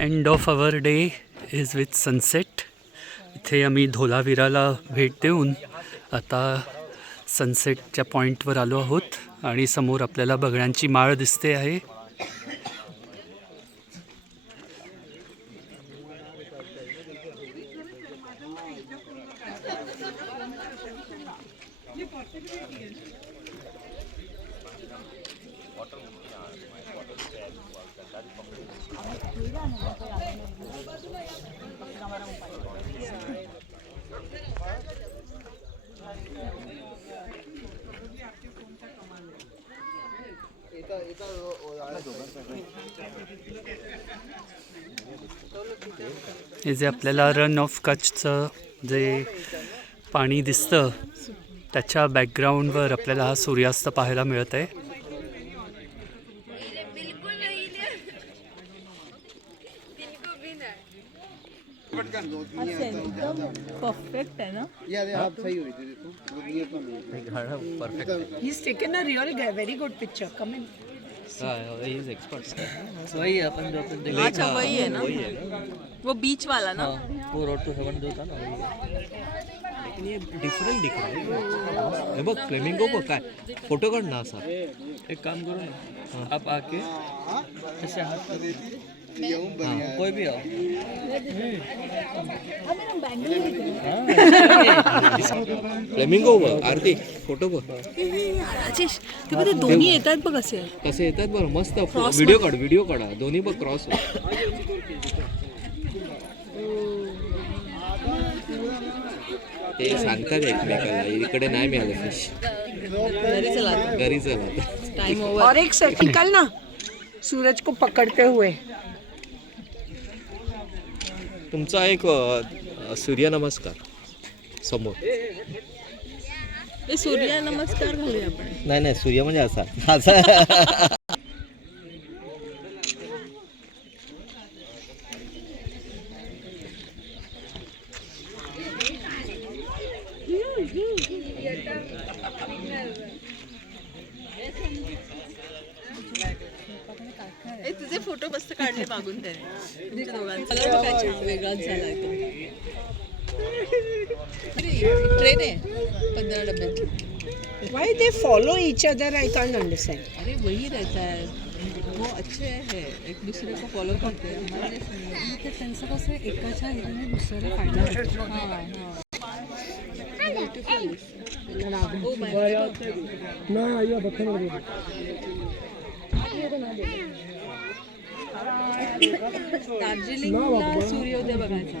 End of our day is with sunset. इथे आम्ही धोलावीराला भेट देऊन आता सनसेटच्या पॉईंटवर आलो आहोत आणि समोर आपल्याला बगळ्यांची माळ दिसते आहे. हे जे आपल्याला रन ऑफ कच्छचं जे पाणी दिसतं त्याच्या बॅकग्राऊंडवर आपल्याला हा सूर्यास्त पाहायला मिळत आहे. परफेक्ट है ना. He's taken a real very good picture. Come in. वही अपन जो अपन देखे अच्छा वही है ना, वो बीच वाला ना. वो रोड टू हेवन जो था ना वही है. लेकिन ये डिफरंट दिख रहा है. हे बघ फ्लेमिंगो बघ काय फोटो काढ ना असा. एक काम करू ना आप आके ऐसे हाथ कोई भी आओ. फ्लेमिंगो बघ आरती फोटो बघ राजेश ते बघ, दोन्ही येतात बघ असे कसे येतात बरं मस्त. व्हिडिओ काढा दोन्ही बघ क्रॉस. ते सांगतात एकमेकाला इकडे नाही मिळालं फिश. घरी चला टाइम ओवर. और एक सेल्फी निकाल ना सूरज को पकड़ते हुए. तुमचा एक सूर्यनमस्कार समोर. ते सूर्य नमस्कार घालूया आपण. नाही सूर्य म्हणजे असा. तुझे फोटो मस्त काढले मागून त्याने तुमच्या दोघांचा. कलर काय छान वेगळाच झाला एकदम. ट्रेन आहे 15 डब्यात. Why they follow each other? I can't understand. अरे वही रहता है, वो अच्छे है, एक दूसरे को फॉलो करते हैं. ते त्यांचं कसं एकाच्या ह्याने दुसऱ्याला फायदा होतो. ओ माय दार्जिलिंगला सूर्योदय बघायचा.